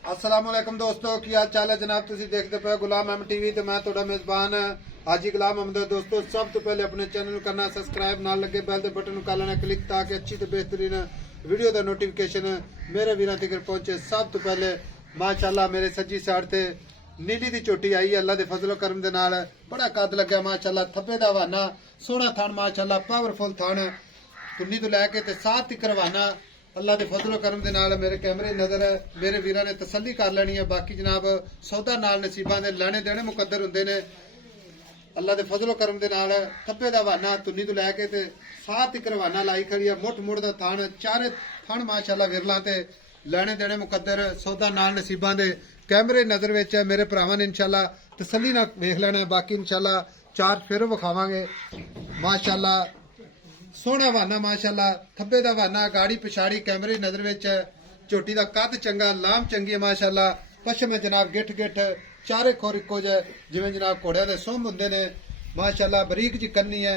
अस्सलाम वालेकुम दोस्तों की हाल चाल है जनाब। तुसी देखते पे गुलाम अहमद टीवी ते मैं तुहाडा मेजबान हाजी गुलाम अहमद। दोस्तों सब तो पहले अपने चैनल को करना सब्सक्राइब, नाल लगे बैल के बटन कर लेना क्लिक ताकि अच्छी तो बेहतरीन वीडियो का नोटिफिकेशन मेरे वीरां तक पहुंचे। सब तो पहले माशाअल्लाह मेरे सज्जी साइड ते नीली दी चोटी आई अल्लाह दे फजलो करम दे नाल बड़ा कद लग्या माशाअल्लाह। थप्पे दा हवाना सोहना थान माशाअल्लाह, पावरफुल थान तुन्नी तो लैके ते साथ तक रवाना अल्लाह के फजलो करम दे नाल मेरे कैमरे नजर है। मेरे वीरां ने तसल्ली कर लेनी है। बाकी जनाब सौदा नाल नसीबां दे लेने देने मुकद्दर हुंदे ने। अल्लाह के फजलो करम दे नाल थप्पे दा हवाना तुन्नी तो लैके ते साथ तक रवाना लाई खड़ी है। मुठ मुड़ दा थान चारे थान माशाअल्लाह विरलां ते लेने देने मुकद्दर सौदा नाल नसीबां दे कैमरे नजर विच है। मेरे भरावां ने इंशाअल्लाह तसल्ली नाल वेख लेना है। बाकी इंशाअल्लाह चार फिर विखावांगे माशाअल्लाह। सोहना वाना माशाअल्लाह, खब्बे दा वाना गाड़ी पिछाड़ी कैमरे नजर विच है। झोटी दा कद चंगा, लाम चंगी है माशाअल्लाह। पश्चिम जनाब गिठ गिठ चारे खोर इक्को जिहे जिवें जनाब घोड़ियां दे सुंभ हुंदे ने माशाअल्लाह। बरीक जी कन्नी है,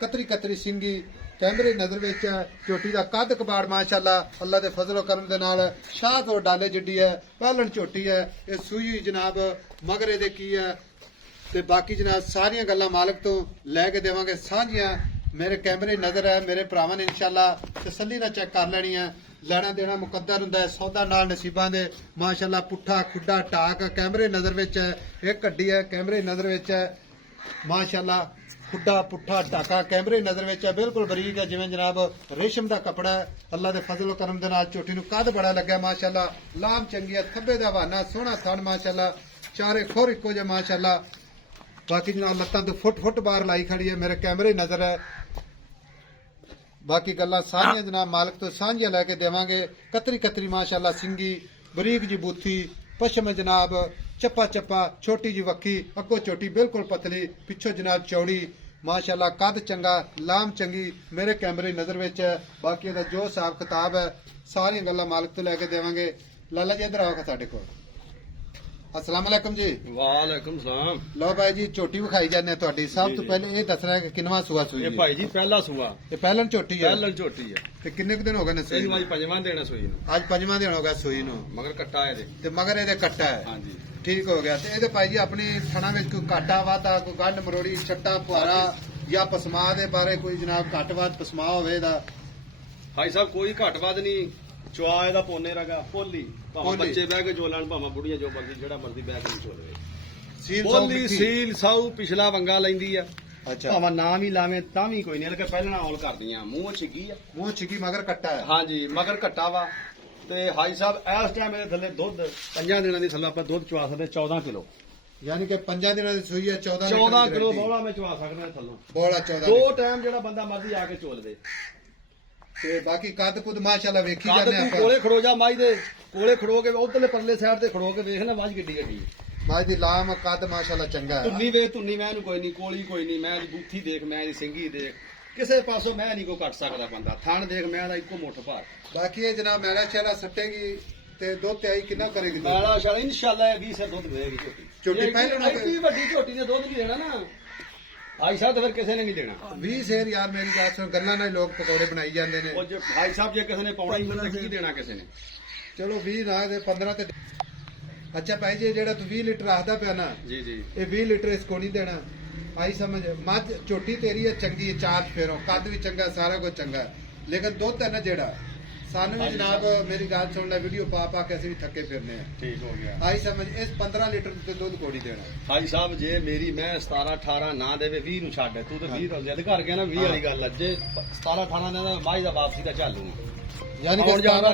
कतरी कतरी सिंगी कैमरे नजर विच है। झोटी दा कद कबाड़ माशाअल्लाह अल्लाह दे फजलो करम दे नाल शाह तो डाले जिड्डी है। पहलन झोटी है ये सूई जनाब मगरे दे की है ते बाकी जनाब सारियां गल्लां मालक तो लैके देवांगे साझियां मेरे कैमरे नजर है। मेरे भरावां ने इंशाअल्लाह तसल्ली नाल चेक कर लेनी है। लेना देना मुकद्दर हुंदा है सौदा नाल नसीबां दे माशाअल्लाह। पुट्ठा खुड्डा टाक कैमरे नजर विच है। एक कड्डी है कैमरे नजर विच है माशाअल्लाह। खुड्डा पुट्ठा टाका कैमरे नजर विच है, बिल्कुल बरीक है जिवें जनाब रेशम दा कपड़ा है। अल्लाह दे फजल करम दे नाल झोटी नूं कद बड़ा लग्या माशाअल्लाह। लाम चंगी है, थब्बे दा हवाना सोहना थन माशाअल्लाह। चारे खोर इक्को जे माशाअल्लाह। बाकी जनाब लत्तां तो फुट फुट बाहर लाई खड़ी है मेरे कैमरे नजर है। बाकी गल्लां सारियां जनाब मालक तो सांझियां लैके देवांगे। कतरी कतरी माशाअल्लाह सिंगी बरीक जी बूथी पश्चिम जनाब चप्पा चप्पा छोटी जी वक्की अगो चोटी बिल्कुल पतली पिछो जनाब चौड़ी माशाअल्लाह। कद चंगा लाम चंगी मेरे कैमरे नजर विच है। बाकी दा जो हिसाब किताब है सारियां गल्लां मालक तो लैके देवांगे। लाला जी इधर आओ साडे कोल। अस्सलाम वालेकुम जी। वालेकुम सलाम। लो भाई जी झोटी विखाई जाने तुहाडी। सब तो पहले ये दसना है कि किनवा सूआ सूई ये भाई जी पहला सूआ, ये पहलन झोटी है। पहलन झोटी है ते किन्ने दिन हो गए ने सूई ਇਹਨੂੰ ਨੂੰ? ਅੱਜ ਪੰਜਵਾਂ ਦੇਣਾ ਸੂਈ ਨੂੰ। आज पंजवां दिन हो गया सूई ਨੂੰ ਮਗਰ ਕੱਟਾ ਇਹਦੇ। ਤੇ ਮਗਰ ਇਹਦੇ ਕੱਟਾ ਹੈ। ਹਾਂਜੀ ठीक हो गया। ਤੇ ਇਹਦੇ ਭਾਈ ਜੀ ਆਪਣੀ ਥਣਾ ਵਿੱਚ ਕੋਈ ਘਾਟਾ ਵਾਧਾ ਕੋਈ ਗੰਢ ਮਰੋੜੀ ਛੱਟਾ ਪੁਆਰਾ ਜਾਂ ਪਸਮਾ ਦੇ ਬਾਰੇ ਕੋਈ ਜਨਾਬ ਘੱਟ ਵੱਧ ਪਸਮਾ ਹੋਵੇ ਦਾ? ਭਾਈ ਸਾਹਿਬ ਕੋਈ ਘੱਟ ਵੱਧ ਨਹੀਂ। ਚੁਆ ਇਹਦਾ ਪੋਨੇ ਰਗਾ ਪੋਲੀ ਭਾਵੇਂ ਪੋਲੀ। ਬੱਚੇ ਬਹਿ ਕੇ ਜੋਲਣ ਭਾਵੇਂ ਬੁੜੀਆਂ ਜੋ ਮਰਜ਼ੀ ਜਿਹੜਾ ਮਰਜ਼ੀ ਬਹਿ ਕੇ ਚੋਲਵੇ। ਸੀਲ ਸੌ ਪੋਲੀ ਮਿੱਠੀ। ਸੀਲ ਸਾਊ ਪਿਛਲਾ ਵੰਗਾ ਲੈਂਦੀ ਆ। ਅੱਛਾ ਭਾਵੇਂ ਨਾਮ ਹੀ ਲਾਵੇਂ ਤਾਂ ਵੀ ਕੋਈ ਨਹੀਂ ਲੇਕਿਨ ਪਹਿਲਾਂ ਔਲ ਕਰਦੀਆਂ ਮੂੰਹ ਛਿੱਗੀ ਆ। ਮੂੰਹ ਛਿੱਕੀ ਮਗਰ ਕੱਟਾ ਹੈ। ਹਾਂਜੀ ਮਗਰ ਘੱਟਾ ਵਾ। ਤੇ ਹਾਈ ਸਾਹਿਬ ਇਸ ਟਾਈਮ ਇਹਦੇ ਥੱਲੇ ਦੁੱਧ 5 ਦਿਨਾਂ ਦੀ ਥੱਲੇ ਆਪਾਂ ਦੁੱਧ ਚਵਾ ਸਕਦੇ 14 ਕਿਲੋ। ਯਾਨੀ ਕਿ 5 ਦਿਨਾਂ ਦੀ ਸੂਈ ਹੈ। 14 14 ਕਿਲੋ ਬੋਲਾ ਮੈਂ ਚਵਾ ਸਕਦਾ ਥੱਲੋਂ। ਬੋਲਾ 14 ਦੋ ਟਾਈਮ ਜਿਹੜਾ ਬੰਦਾ ਮਰਜ਼ੀ ਆ ਕੇ ਚੋਲ ਦੇ। ਤੇ ਬਾਕੀ ਕੱਦ ਕੁਦ ਮਾਸ਼ਾਅੱਲਾ ਵੇਖੀ ਕੱਦ ਜਾਂਦੇ ਤੂੰ ਆਪਾਂ। ਕੋਲੇ ਖੜੋ ਜਾ ਮਾਈ ਦੇ ਕੋਲੇ ਖੜੋ ਕੇ ਉਧਰਲੇ ਪਰਲੇ ਸਾਈਡ ਤੇ ਖੜੋ ਕੇ ਵੇਖ ਨਾ ਵਾਜ ਗੱਡੀ ਗੱਡੀ ਮਾਜ ਦੀ ਲਾਮ ਕੱਦ ਮਾਸ਼ਾਅੱਲਾ ਚੰਗਾ ਹੈ। ਧੁੰਨੀ ਵੇ ਧੁੰਨੀ ਮੈਂ ਇਹਨੂੰ ਕੋਈ ਨਹੀਂ ਕੋਲੀ ਕੋਈ ਨਹੀਂ ਮੈਂ ਇਹਦੀ ਬੂਥੀ ਦੇਖ ਮੈਂ ਇਹਦੀ ਸਿੰਗੀ ਦੇਖ ਕਿਸੇ ਪਾਸੋਂ ਮੈਂ ਨਹੀਂ ਕੋ ਕੱਟ ਸਕਦਾ ਬੰਦਾ। ਥਣ ਦੇਖ ਮੈਂ ਇਹਦਾ ਇੱਕੋ ਮੁੱਠ ਭਾਰ। ਬਾਕੀ ਇਹ ਜਨਾਬ ਮੈਲਾ ਸ਼ੈਲਾ ਸੱਟੇਗੀ ਤੇ ਦੁੱਧ ਤੇ ਆਈ ਕਿੰਨਾ ਕਰੇਗੀ ਦੁੱਧ? ਮਾਲਾ ਸ਼ਾਲਾ ਇਨਸ਼ਾਅੱਲਾ ਇਹ 20 ਦੁੱਧ ਦੇਗੀ ਝੋਟੀ। ਝੋਟੀ ਪਹਿਲਾਂ ਨਾ ਐਡੀ ਵੱਡੀ ਝੋਟੀ ਨੇ ਦੁੱਧ ਨਹੀਂ ਦੇਣਾ ਨਾ ਭਾਈ ਸਾਹਿਬ ਤੇ ਫਿਰ ਕਿਸੇ ਨੇ ਨਹੀਂ ਦੇਣਾ। 20 ਸ਼ੇਰ ਯਾਰ ਮੇਰੀ ਗੱਲ ਸੁਣ, ਗੱਲਾਂ ਨਾਲ ਹੀ ਲੋਕ ਪਕੌੜੇ ਬਣਾਈ ਜਾਂਦੇ ਨੇ। ਉਹ ਜੇ ਭਾਈ ਸਾਹਿਬ ਜੇ ਕਿਸੇ ਨੇ ਪਾਉਣਾ ਹੀ ਨਹੀਂ ਕੀ ਦੇਣਾ ਕਿਸੇ ਨੇ। ਚਲੋ 20 ਨਾ ਦੇ 15 ਤੇ। ਅੱਛਾ ਭਾਈ ਜੀ ਜਿਹੜਾ ਤੂੰ 20 ਲੀਟਰ ਆਖਦਾ ਪਿਆ ਨਾ ਜੀ ਜੀ ਇਹ 20 ਲੀਟਰ ਇਸ ਕੋ ਨਹੀਂ ਦੇਣਾ। ਆਈ ਸਮਝ ਮੱਝ ਝੋਟੀ ਤੇਰੀ ਹੈ ਚੰਗੀ ਹੈ, ਚਾਰ ਫੇਰੋ ਕੱਦ ਵੀ ਚੰਗਾ ਸਾਰਾ ਕੁਝ ਚੰਗਾ, ਲੇਕਿਨ ਦੁੱਧ ਹੈ ਨਾ ਜਿਹੜਾ ਸਾਨੂੰ ਵੀ ਜਨਾਬ ਮੇਰੀ ਗੱਲ ਸੁਣ ਲੈ ਵੀਡੀਓ ਪਾ ਪਾ ਕੇ ਅਸੀਂ ਵੀ ਥੱਕੇ ਫਿਰਨੇ ਆ। ਠੀਕ ਹੋ ਗਿਆ। ਆਈ ਸਮਝ ਇਸ 15 ਲੀਟਰ ਤੇ ਦੁੱਧ ਕੋੜੀ ਦੇਣਾ। ਭਾਈ ਸਾਹਿਬ ਜੇ ਮੇਰੀ ਮੈਂ 17 18 ਨਾ ਦੇਵੇ 20 ਨੂੰ ਛੱਡ ਤੂੰ ਤੇ 20 ਜਿੱਦ ਕਰ ਗਿਆ ਨਾ 20 ਵਾਲੀ ਗੱਲ ਆ। ਜੇ 17 18 ਨਾ ਮਾਈ ਦਾ ਵਾਪਸੀ ਦਾ ਚਾਲੂ ਯਾਨੀ ਕਿ ਆਉਣ ਜਾਣ ਦਾ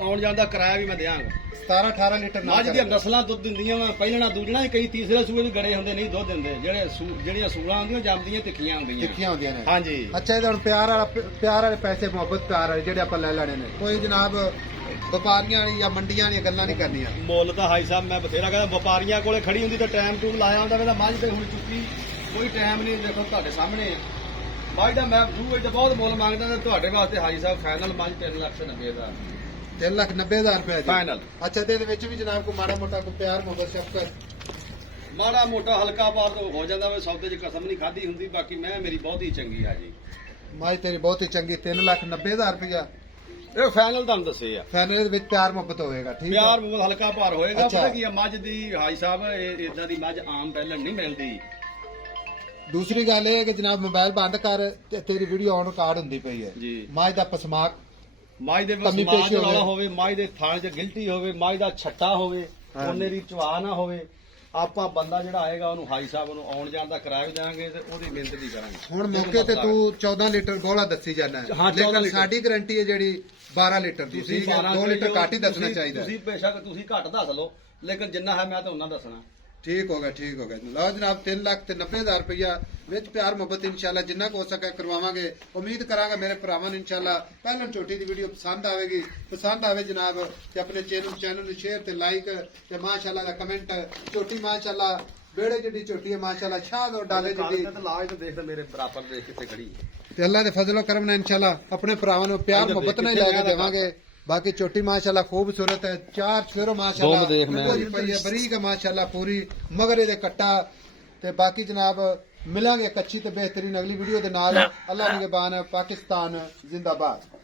ਆਉਣ ਜਾਣ ਦਾ ਕਿਰਾਇਆ ਵੀ ਮੈਂ ਦਿਆਂਗਾ। 17 18 ਲੀਟਰ ਨਾ ਮੱਝ ਦੀਆਂ ਨਸਲਾਂ ਦੁੱਧ ਦਿੰਦੀਆਂ ਵਾ ਪਹਿਲਣਾ ਦੂਜਣਾ ਕਈ ਤੀਸਰੇ ਸੂਏ ਵੀ ਗੜੇ ਹੁੰਦੇ ਨਹੀਂ ਦੁੱਧ ਦਿੰਦੇ। ਜਿਹੜੀਆਂ ਸੂਲਾਂ ਹੁੰਦੀਆਂ ਜੰਮਦੀਆਂ ਤਿੱਖੀਆਂ ਹੁੰਦੀਆਂ ਤਿੱਖੀਆਂ ਹੁੰਦੀਆਂ ਨੇ। ਹਾਂਜੀ ਅੱਛਾ ਇਹਦਾ ਹੁਣ ਪਿਆਰ ਵਾਲੇ ਪੈਸੇ ਮੁਹੱਬਤ ਪਿਆਰ ਵਾਲੇ ਜਿਹੜੇ ਆਪਾਂ ਲੈ ਲੈਣੇ ਨੇ। ਕੋਈ ਜਨਾਬ ਵਪਾਰੀਆਂ ਵਾਲੀ ਜਾਂ ਮੰਡੀਆਂ ਵਾਲੀਆਂ ਗੱਲਾਂ ਨਹੀਂ ਕਰਨੀਆਂ। ਮੁੱਲ ਤਾਂ ਹਾਈ ਸਾਹਿਬ ਮੈਂ ਬਥੇਰਾ ਕਹਿੰਦਾ ਵਪਾਰੀਆਂ ਕੋਲੇ ਖੜੀ ਹੁੰਦੀ ਤਾਂ ਟਾਈਮ ਟੂਮ ਲਾਇਆ ਹੁੰਦਾ ਵੇ। ਮੱਝ ਤੇ ਹੁਣ ਚੁੱਕੀ ਕੋਈ ਟਾਈਮ ਨਹੀਂ। ਦੇਖੋ ਤੁਹਾਡੇ ਸਾਹਮਣੇ ਆ ਮੱਝ ਦਾ ਮੈਂ ਦੂਏ ਤੇ ਬਹੁਤ ਮੁੱਲ ਮੰਗਦਾ ਤੇ ਤੁਹਾਡੇ ਵਾਸਤੇ ਹਾਈ ਸਾਹਿਬ ਫਾਈਨਲ ਮੱਝ 3,90,000 3,90,000 ਰੁਪਏ ਦੀ ਫਾਈਨਲ। ਅੱਛਾ ਤੇ ਇਹਦੇ ਵਿੱਚ ਵੀ ਜਨਾਬ ਕੋਈ ਮਾੜਾ ਮੋਟਾ ਕੋਈ ਪਿਆਰ ਮੁਹੱਬਤ ਸ਼ਫਕਤ ਮਾੜਾ ਮੋਟਾ ਹਲਕਾ ਪਾਰ ਤੋਂ ਹੋ ਜਾਂਦਾ ਵੇ। ਸੌਦੇ 'ਚ ਕਸਮ ਨਹੀਂ ਖਾਧੀ ਹੁੰਦੀ। ਬਾਕੀ ਮੈਂ ਮੇਰੀ ਬਹੁਤ ਹੀ ਚੰਗੀ ਆ ਜੀ। ਮਾਈ ਤੇਰੀ ਬਹੁਤ ਹੀ ਚੰਗੀ। 3,90,000 ਰੁਪਇਆ ਇਹ ਫਾਈਨਲ ਤੁਹਾਨੂੰ ਦੱਸੇ ਆ ਫਾਈਨਲ ਦੇ ਵਿੱਚ ਪਿਆਰ ਮੁਹੱਬਤ ਹੋਏਗਾ, ਠੀਕ ਹੈ। ਪਿਆਰ ਬਹੁਤ ਹਲਕਾ ਭਾਰ ਹੋਏਗਾ। ਅੱਛਾ। ਪਤਾ ਕੀ ਆ, ਮੱਝ ਦੀ ਹਾਈ ਸਾਹਿਬ ਇਦਾਂ ਦੀ ਮੱਝ ਆਮ ਪਹਿਲਾਂ ਨਹੀਂ ਮਿਲਦੀ। ਦੂਸਰੀ ਗੱਲ ਇਹ ਹੈ ਕਿ ਜਨਾਬ ਮੋਬਾਈਲ ਬੰਦ ਕਰ ਤੇ ਤੇਰੀ ਵੀਡੀਓ ਔਨ ਰਿਕਾਰਡ ਹੁੰਦੀ ਪਈ ਹੈ ਜੀ। ਮੱਝ ਦਾ ਪਸਮਾਕ ਮੱਝ ਦੇ ਕਮੀ ਸਮਾਜ ਪੇਸ਼ੀ ਵਾਲਾ ਹੋਵੇ। ਹੋਵੇ, ਮੱਝ ਦੇ ਥਾਣ 'ਚ ਗਿਲਟੀ ਹੋਵੇ, ਮੱਝ ਦਾ ਛੱਟਾ ਹੋਵੇ, ਹਾਂ। ਉਹਨੇ ਦੀ ਚਵਾ ਨਾ ਹੋਵੇ। ਆਪਾਂ ਬੰਦਾ ਜਿਹੜਾ ਆਏਗਾ ਉਹਨੂੰ ਹਾਈ ਸਾਹਿਬ ਨੂੰ ਆਉਣ ਜਾਣ ਦਾ ਕਿਰਾਇਆ ਵੀ ਦੇਵਾਂਗੇ ਤੇ ਉਹਦੀ ਮਿਹਨਤ ਵੀ ਕਰਾਂਗੇ। ਹੁਣ ਮੌਕੇ ਤੇ ਤੂੰ 14 ਲੀਟਰ ਗੋਲਾ ਦੱਸੀ ਜਾਂਦਾ ਹੈ, ਹਾਂ, 14 ਲੇਕਿਨ ਲੀਟਰ। ਸਾਡੀ ਗਾਰੰਟੀ ਹੈ ਜਿਹੜੀ 12 ਲੀਟਰ ਦੀ, ਤੁਸੀਂ ਠੀਕ ਹੈ। 12 2 ਲੀਟਰ ਕਿਲੋ ਘੱਟ ਹੀ ਦੱਸਣਾ ਤੁਸੀਂ- ਚਾਹੀਦਾ ਹੈ। ਤੁਸੀਂ ਬੇਸ਼ੱਕ ਤੁਸੀਂ ਘੱਟ ਦੱਸ ਲਓ, ਲੇਕਿਨ ਜਿੰਨਾ ਹੈ ਮੈਂ ਤਾਂ ਉਹਨਾਂ ਦੱਸਣਾ। ਠੀਕ ਹੋ ਗਿਆ, ਠੀਕ ਹੋ ਗਿਆ। ਲਓ ਜਨਾਬ 3,90,000 ਰੁਪਇਆ ਵਿੱਚ ਪਿਆਰ ਮੁਹੱਬਤ ਇਨਸ਼ਾਅੱਲਾ ਜਿੰਨਾ ਕੁ ਹੋ ਸਕੇ ਕਰਵਾਵਾਂਗੇ। ਉਮੀਦ ਕਰਾਂਗਾ ਮੇਰੇ ਭਰਾਵਾਂ ਨੂੰ ਇਨਸ਼ਾਅੱਲਾ ਪਹਿਲਾਂ ਛੋਟੀ ਦੀ ਵੀਡੀਓ ਪਸੰਦ ਆਵੇਗੀ। ਪਸੰਦ ਆਵੇ ਜਨਾਬ ਤੇ ਆਪਣੇ ਚੈਨਲ ਨੂੰ ਸ਼ੇਅਰ ਤੇ ਲਾਈਕ ਤੇ ਮਾਸ਼ਾਅੱਲਾ ਦਾ ਕਮੈਂਟ। ਛੋਟੀ ਮਾਸ਼ਾਅੱਲਾ ਬੇੜੇ ਜਿੱਡੀ ਛੋਟੀ ਹੈ ਮਾਸ਼ਾਅੱਲਾ, ਸ਼ਾਹ ਦੋ ਡਾਲੇ ਜਿੱਡੀ ਤੇ ਲਾਜ ਤੇ ਦੇਖਦੇ ਮੇਰੇ ਬਰਾਬਰ ਦੇਖ ਕਿੱਥੇ ਖੜੀ ਹੈ। ਤੇ ਅੱਲਾ ਦੇ ਫਜ਼ਲ ਕਰਮ ਨਾਲ ਇਨਸ਼ਾਅੱਲਾ ਆਪਣੇ ਭਰਾਵਾਂ ਨੂੰ ਪਿਆਰ ਮੁਹੱਬਤ ਨਾਲ ਲੈ ਕੇ ਦੇਵਾਂਗੇ। ਬਾਕੀ ਛੋਟੀ ਮਾਸ਼ਾਅੱਲਾ ਖੂਬਸੂਰਤ ਹੈ, ਚਾਰ ਛੇਰੋ ਮਾਸ਼ਾਅੱਲਾ ਦੁਮ ਦੇਖ ਮੈਂ। ਪੂਰੀ ਪਈ ਹੈ, ਬਰੀਕ ਹੈ ਮਾਸ਼ਾਅੱਲਾ ਪੂਰੀ, ਮਗਰ ਇਹਦੇ ਕੱਟਾ। ਤੇ ਬਾਕੀ ਜਨਾਬ ਮਿਲਾਂਗੇ ਇੱਕ ਅੱਛੀ ਤੇ ਬਿਹਤਰੀਨ ਅਗਲੀ ਵੀਡੀਓ ਦੇ ਨਾਲ। ਅੱਲਾ ਨਿਗਹਿਬਾਨ, ਪਾਕਿਸਤਾਨ ਜ਼ਿੰਦਾਬਾਦ।